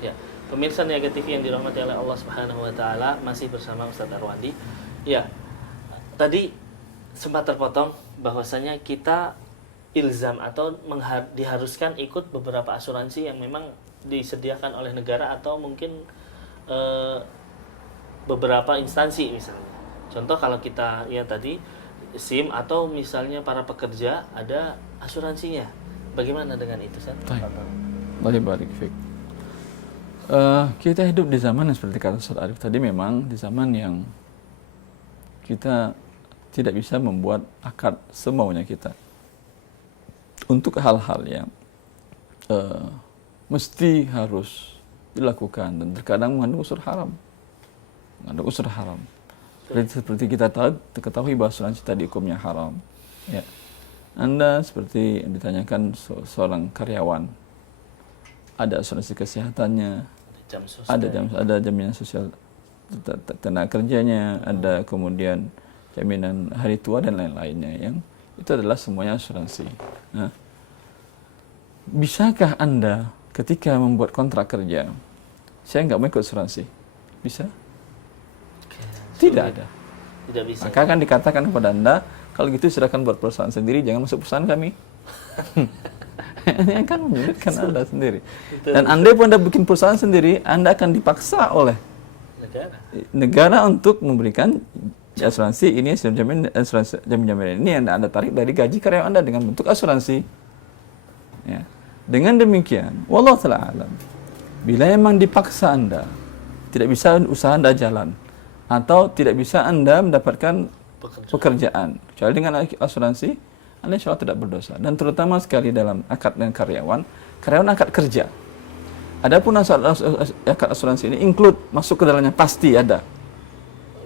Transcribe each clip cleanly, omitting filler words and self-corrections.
Ya, pemirsa Niaga TV yang dirahmati oleh Allah Subhanahu wa taala, masih bersama Ustadz Arwandi. Ya, tadi sempat terpotong bahwasanya kita ilzam atau diharuskan ikut beberapa asuransi yang memang disediakan oleh negara atau mungkin beberapa instansi misalnya. Contoh kalau kita ya tadi SIM atau misalnya para pekerja ada asuransinya. Bagaimana dengan itu, Ustaz? Baik. Kita hidup di zaman yang seperti kata Ustaz Arif tadi, memang di zaman yang kita tidak bisa membuat akad semaunya kita untuk hal-hal yang mesti harus dilakukan dan terkadang mengandung unsur haram. Seperti kita ketahui bahwa asuransi tadi hukumnya haram. Ya. Anda seperti yang ditanyakan seorang karyawan, ada asuransi kesehatannya, ada jaminan sosial tenaga kerjanya, ada kemudian jaminan hari tua dan lain-lainnya, yang itu adalah semuanya asuransi. Nah, bisakah Anda ketika membuat kontrak kerja, saya nggak mau ikut asuransi? Bisa? Tidak ada. Tidak bisa. Maka akan dikatakan kepada Anda, kalau gitu silakan buat perusahaan sendiri, jangan masuk perusahaan kami. Ini akan menyulitkan Anda sendiri. Dan andai pun Anda bikin perusahaan sendiri, Anda akan dipaksa oleh negara untuk memberikan asuransi ini, jaminan ini yang Anda tarik dari gaji karyawan Anda dengan bentuk asuransi. Ya. Dengan demikian, wallahu ta'ala alam, bila memang dipaksa Anda, tidak bisa usaha Anda jalan, atau tidak bisa Anda mendapatkan pekerjaan kecuali dengan asuransi, Anda insya Allah tidak berdosa. Dan terutama sekali dalam akad dengan karyawan akad kerja. Adapun akad asuransi ini include, masuk ke dalamnya, pasti ada.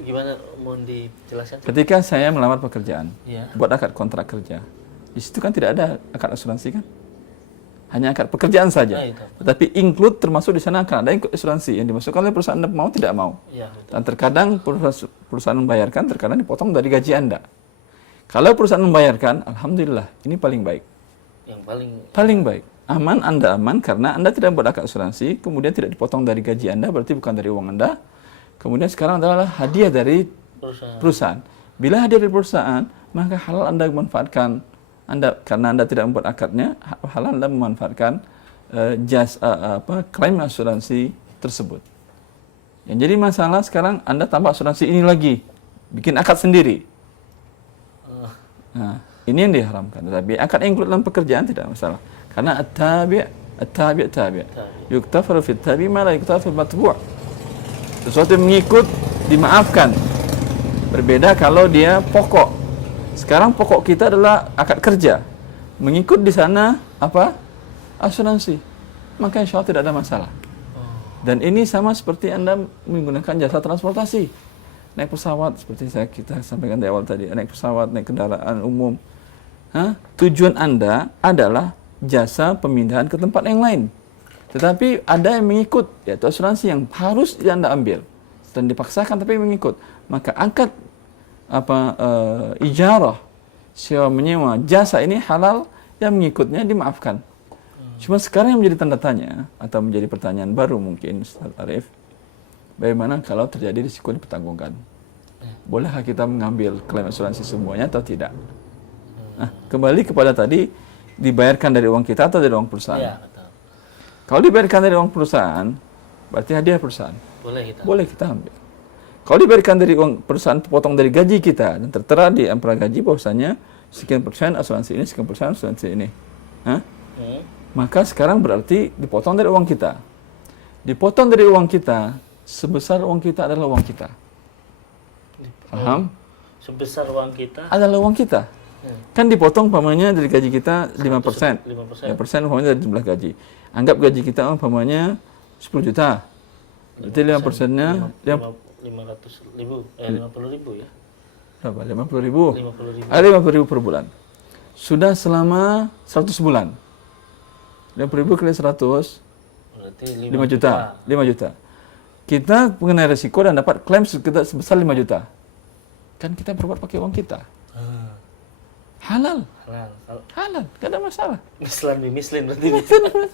Gimana, mau dijelaskan? Ketika saya melamar pekerjaan, ya, buat akad kontrak kerja, di situ kan tidak ada akad asuransi kan? Hanya akad pekerjaan saja. Tetapi include, termasuk di sana akan ada asuransi yang dimasukkan oleh perusahaan Anda, mau tidak mau. Ya, dan terkadang perusahaan membayarkan, terkadang dipotong dari gaji Anda. Kalau perusahaan membayarkan, alhamdulillah, ini paling baik. Yang paling baik. Aman, Anda aman karena Anda tidak membuat akad asuransi, kemudian tidak dipotong dari gaji Anda, berarti bukan dari uang Anda. Kemudian sekarang adalah hadiah dari perusahaan. Bila hadiah dari perusahaan, maka halal Anda memanfaatkan. Karena Anda tidak membuat akadnya, halal Anda memanfaatkan klaim asuransi tersebut. Yang jadi masalah sekarang, Anda tambah asuransi ini lagi, bikin akad sendiri. Nah, ini yang diharamkan. Tapi akad yang include dalam pekerjaan tidak masalah. Karena at-tabi'. Yuktafaru fit tabi' ma la yuktafaru fil matbu'. Sesuatu yang mengikut dimaafkan. Berbeda kalau dia pokok. Sekarang pokok kita adalah akad kerja. Mengikut di sana apa? Asuransi. Maka insya Allah tidak ada masalah. Dan ini sama seperti Anda menggunakan jasa transportasi. Naik pesawat, seperti kita sampaikan di awal tadi, naik pesawat, naik kendaraan umum. Tujuan Anda adalah jasa pemindahan ke tempat yang lain. Tetapi ada yang mengikut, yaitu asuransi yang harus Anda ambil. Dan dipaksakan tapi mengikut. Maka akad ijarah, sewa menyewa jasa ini halal, yang mengikutnya dimaafkan. Cuma sekarang yang menjadi tanda tanya, atau menjadi pertanyaan baru mungkin, Ustaz Arif, bagaimana kalau terjadi risiko dipertanggungkan? Bolehkah kita mengambil klaim asuransi semuanya atau tidak? Nah, kembali kepada tadi, dibayarkan dari uang kita atau dari uang perusahaan? Ya, betul. Kalau dibayarkan dari uang perusahaan, berarti hadiah perusahaan. Boleh kita ambil. Kalau dibayarkan dari uang perusahaan, potong dari gaji kita, dan tertera di ampera gaji bahwasanya sekian persen asuransi ini, sekian persen asuransi ini. Maka sekarang berarti dipotong dari uang kita. Dipotong dari uang kita, sebesar uang kita adalah uang kita. Paham? Sebesar uang kita adalah uang kita. Kan dipotong umpamanya dari gaji kita 5%. 5% umpamanya dari jumlah gaji. Anggap gaji kita umpamanya 10 juta. Berarti 5%-nya 50 ribu ya. Berapa? 50 ribu? 50 ribu. Ada 50 ribu per bulan. Sudah selama 100 bulan. 50 ribu kali 100, berarti 5 juta. 5 juta. Kita mengenai resiko dan dapat klaim sekitar sebesar 5 juta. Kan kita berbuat pakai uang kita. Halal. Gak ada masalah. Mislin berarti.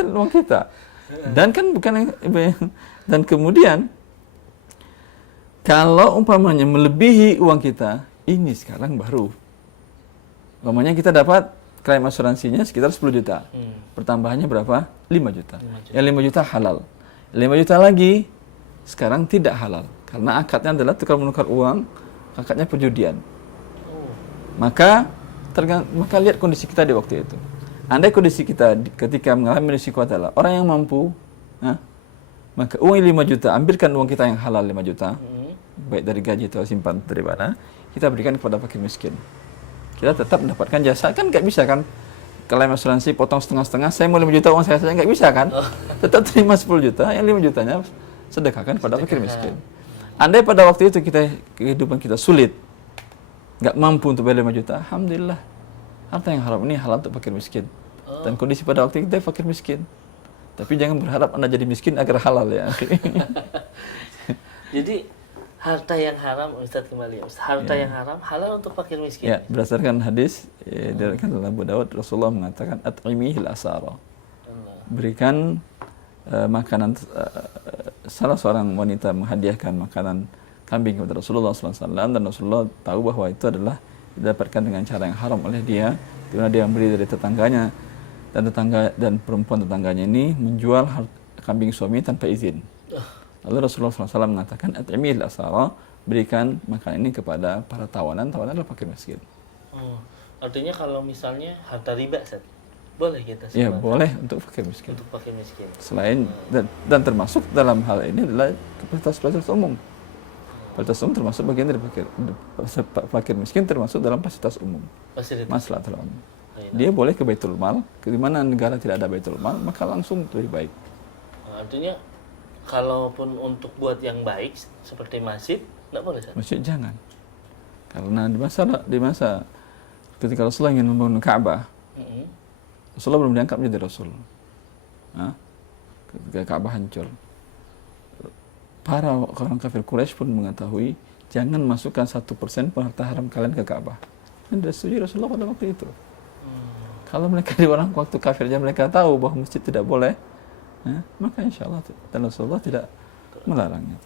Uang kita. Dan kan bukan dan kemudian kalau umpamanya melebihi uang kita, ini sekarang baru. Umpamanya kita dapat klaim asuransinya sekitar 10 juta. Pertambahannya berapa? 5 juta. 5 juta. Yang 5 juta halal. 5 juta lagi sekarang tidak halal. Karena akadnya adalah tukar menukar uang, akadnya perjudian. Oh. Maka lihat kondisi kita di waktu itu. Andai kondisi kita ketika mengalami risiko adalah orang yang mampu, maka uang 5 juta, ambilkan uang kita yang halal 5 juta, baik dari gaji atau simpan dari mana, kita berikan kepada fakir miskin. Kita tetap mendapatkan jasa, kan nggak bisa kan? Klaim asuransi potong setengah-setengah, saya mau 5 juta uang saya nggak bisa kan? Tetap terima 10 juta, yang 5 jutanya sedekahkan pada fakir miskin. Andai pada waktu itu kehidupan kita sulit, nggak mampu untuk bayar 5 juta, alhamdulillah. Harta yang haram ini halal untuk fakir miskin. Dan kondisi pada waktu itu fakir miskin. Tapi jangan berharap Anda jadi miskin agar halal ya. Jadi harta yang haram, Ustaz kembali. Harta yang haram halal untuk fakir miskin. Ya, berdasarkan hadis diriwayatkan dalam Abu Dawud, Rasulullah mengatakan at'imihil asara. Berikan makanan, salah seorang wanita menghadiahkan makanan kambing kepada Rasulullah SAW, dan Rasulullah tahu bahwa itu adalah didapatkan dengan cara yang haram oleh dia, di mana dia membeli dari tetangganya, dan tetangga dan perempuan tetangganya ini menjual kambing suami tanpa izin. Lalu Rasulullah SAW mengatakan at'imil asara, berikan makanan ini kepada para tawanan adalah fakir miskin. Artinya kalau misalnya harta riba, Ustaz, boleh kita Ya, boleh untuk fakir miskin. untuk fakir miskin. Selain dan termasuk dalam hal ini adalah fasilitas umum. Fasilitas umum termasuk bagian dari fakir miskin, termasuk dalam fasilitas umum. Fasilitas. Maslahatul umum. Dia boleh ke Baitul Mal, di mana negara tidak ada Baitul Mal, maka langsung lebih baik. Artinya kalaupun untuk buat yang baik seperti masjid, enggak boleh, Ustaz? Masjid jangan. Karena di masa ketika Rasulullah ingin membangun Ka'bah, Rasulullah belum diangkat menjadi Rasul. Ketika Ka'bah hancur, para orang kafir Quraisy pun mengetahui jangan masukkan 1% pun harta haram kalian ke Ka'bah. Dan setuju Rasulullah pada waktu itu. Kalau mereka di orang waktu kafirnya mereka tahu bahwa masjid tidak boleh, maka insya Allah dan Rasulullah tidak melarangnya.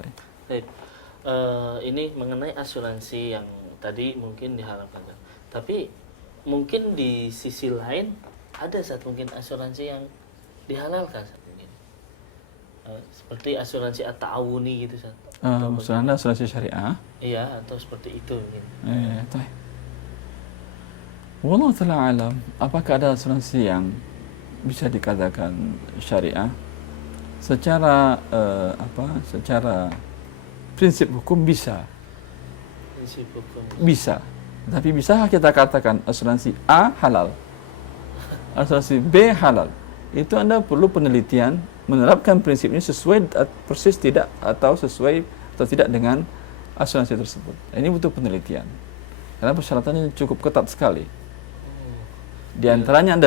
Baik. Ini mengenai asuransi yang tadi mungkin diharapkan. Tapi mungkin di sisi lain ada mungkin asuransi yang dihalalkan mungkin. Seperti asuransi at-ta'awuni gitu, Ustaz. Maksud Anda asuransi syariah? Iya, atau seperti itu mungkin. Wallahu ta'ala alam, apakah ada asuransi yang bisa dikatakan syariah? Secara secara prinsip hukum bisa. Prinsip hukum. Bisa. Tapi bisa kita katakan asuransi A halal, asuransi B halal. Itu Anda perlu penelitian menerapkan prinsip ini sesuai persis tidak atau sesuai atau tidak dengan asuransi tersebut. Ini butuh penelitian. Karena persyaratannya cukup ketat sekali. Di antaranya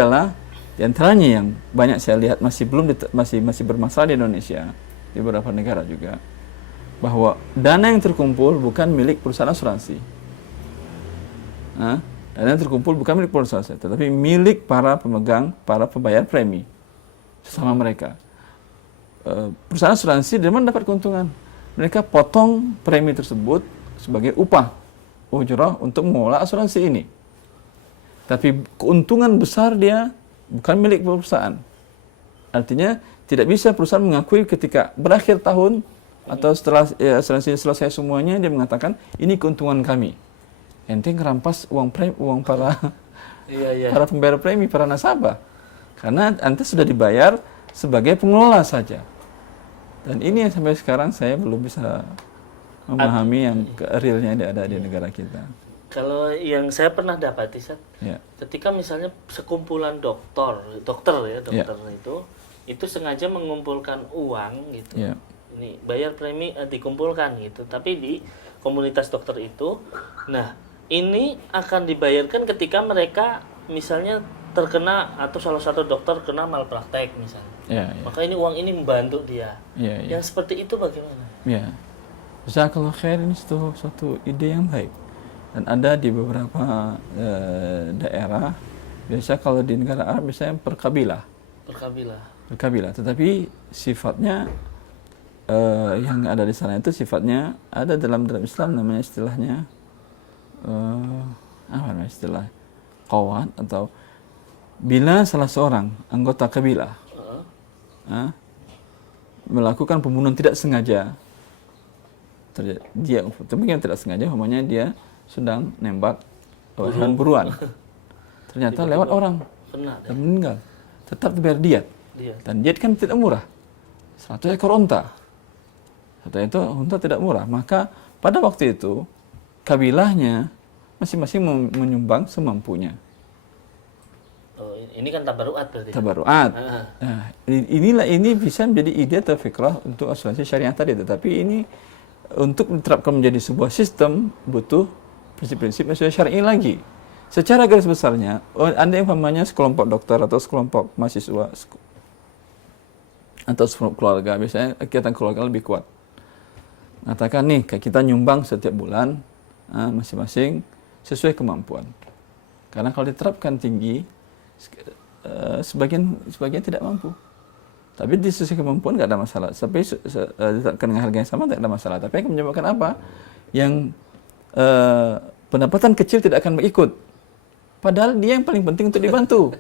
yang banyak saya lihat masih bermasalah di Indonesia, di beberapa negara juga, bahwa dana yang terkumpul bukan milik perusahaan asuransi. Dana yang terkumpul bukan milik perusahaan asuransi, tetapi milik para pembayar premi sesama mereka. Perusahaan asuransi dari mana dapat keuntungan? Mereka potong premi tersebut sebagai upah ujrah untuk mengelola asuransi ini. Tapi keuntungan besar dia bukan milik perusahaan. Artinya tidak bisa perusahaan mengakui ketika berakhir tahun atau setelah asuransi selesai semuanya dia mengatakan ini keuntungan kami. Ente ngerampas uang para para pembayar premi, para nasabah. Karena ente sudah dibayar sebagai pengelola saja. Dan ini yang sampai sekarang saya belum bisa memahami yang realnya ada di negara kita. Kalau yang saya pernah dapati, ketika misalnya sekumpulan dokter itu sengaja mengumpulkan uang gitu, ini bayar premi dikumpulkan gitu, tapi di komunitas dokter itu, nah ini akan dibayarkan ketika mereka misalnya terkena atau salah satu dokter kena malpraktek misalnya, maka ini uang ini membantu dia. Yang seperti itu bagaimana? Jazakallahu khair, ini suatu ide yang baik. Dan ada di beberapa daerah, biasa kalau di negara Arab biasanya per kabilah. berkabilah. Tetapi sifatnya yang ada di sana itu sifatnya ada dalam Islam, namanya istilahnya apa namanya istilah qawat, atau bila salah seorang anggota kabilah melakukan pembunuhan tidak sengaja, dia mungkin tidak sengaja, umpamanya dia sedang nembak hewan buruan, ternyata lewat orang dan meninggal, tetap dibayar diat. Dan diat kan tidak murah, 100 ekor unta. Itu unta tidak murah, maka pada waktu itu kabilahnya masing-masing menyumbang semampunya. Oh, ini kan tabaruat berarti. Tabaruat. Nah, ini bisa menjadi ide atau fikrah untuk asuransi syariah tadi, tetapi ini untuk diterapkan menjadi sebuah sistem butuh prinsip-prinsip yang syar'i lagi. Secara garis besarnya, Anda yang umpamanya sekelompok dokter atau sekelompok mahasiswa atau sekelompok keluarga, biasanya kegiatan keluarga lebih kuat. Katakan nih, kita nyumbang setiap bulan masing-masing sesuai kemampuan. Karena kalau diterapkan tinggi, sebagian tidak mampu. Tapi di sisi kemampuan nggak ada masalah. Tapi diterapkan dengan harga yang sama tidak ada masalah. Tapi yang menyebabkan apa? Yang pendapatan kecil tidak akan mengikut. Padahal dia yang paling penting untuk dibantu.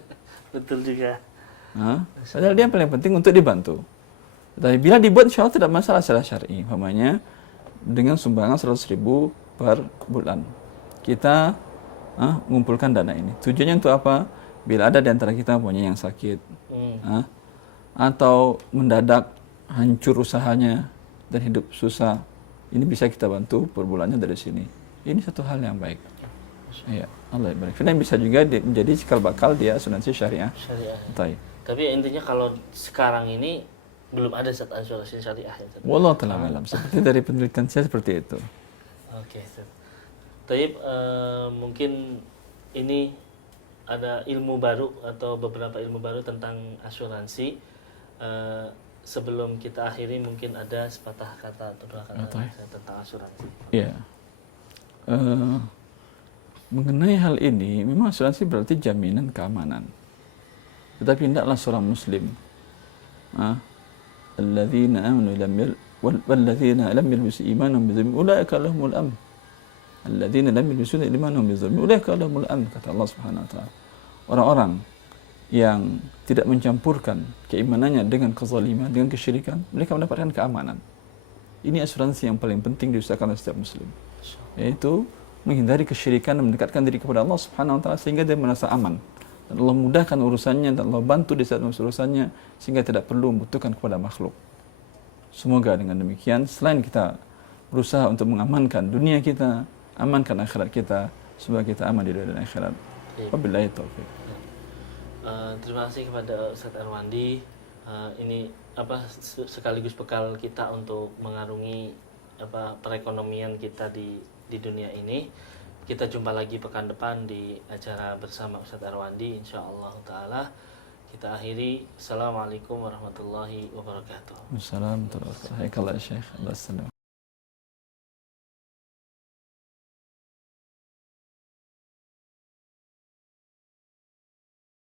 Betul juga. Padahal dia yang paling penting untuk dibantu. Tapi bila dibuat, insya Allah tidak masalah secara syar'i. Umpamanya dengan sumbangan 100.000 per bulan, kita mengumpulkan dana ini. Tujuannya untuk apa? Bila ada di antara kita punya yang sakit, atau mendadak hancur usahanya dan hidup susah, ini bisa kita bantu per bulannya dari sini. Ini satu hal yang baik. Ya, Allah barik. Ini bisa juga menjadi cikal bakal dia asuransi syariah. Tapi intinya kalau sekarang ini belum ada asuransi syariah. Wallahu ta'ala alam. Seperti dari penelitian saya seperti itu. Oke. Tapi mungkin ini ada ilmu baru atau beberapa ilmu baru tentang asuransi. Sebelum kita akhiri mungkin ada sepatah kata atau dua kata tentang asuransi. Iya. Mengenai hal ini, memang asuransi berarti jaminan keamanan. Tetapi hendaklah seorang muslim alladzina amanu walladzina lam yalbisu imanahum bidzulmin ulaika lahumul amn. Alladzina lam yalbisu imanahum bidzulmin ulaika lahumul amn, kata Allah Subhanahu wa taala. Orang-orang yang tidak mencampurkan keimanannya dengan kezaliman, dengan kesyirikan, mereka mendapatkan keamanan. Ini asuransi yang paling penting diusahakan oleh setiap muslim, yaitu menghindari kesyirikan dan mendekatkan diri kepada Allah Subhanahu wa taala sehingga dia merasa aman. Dan Allah mudahkan urusannya dan Allah bantu di saat urusannya sehingga tidak perlu membutuhkan kepada makhluk. Semoga dengan demikian, selain kita berusaha untuk mengamankan dunia kita, amankan akhirat kita, semoga kita aman di dunia dan akhirat. Wabillahi taufiq. Terima kasih kepada Ustaz Arwandi. Ini sekaligus bekal kita untuk mengarungi perekonomian kita di dunia ini. Kita jumpa lagi pekan depan di acara bersama Ustaz Arwandi, insyaallah taala. Kita akhiri. Assalamualaikum warahmatullahi wabarakatuh. Assalamualaikum warahmatullahi wabarakatuh.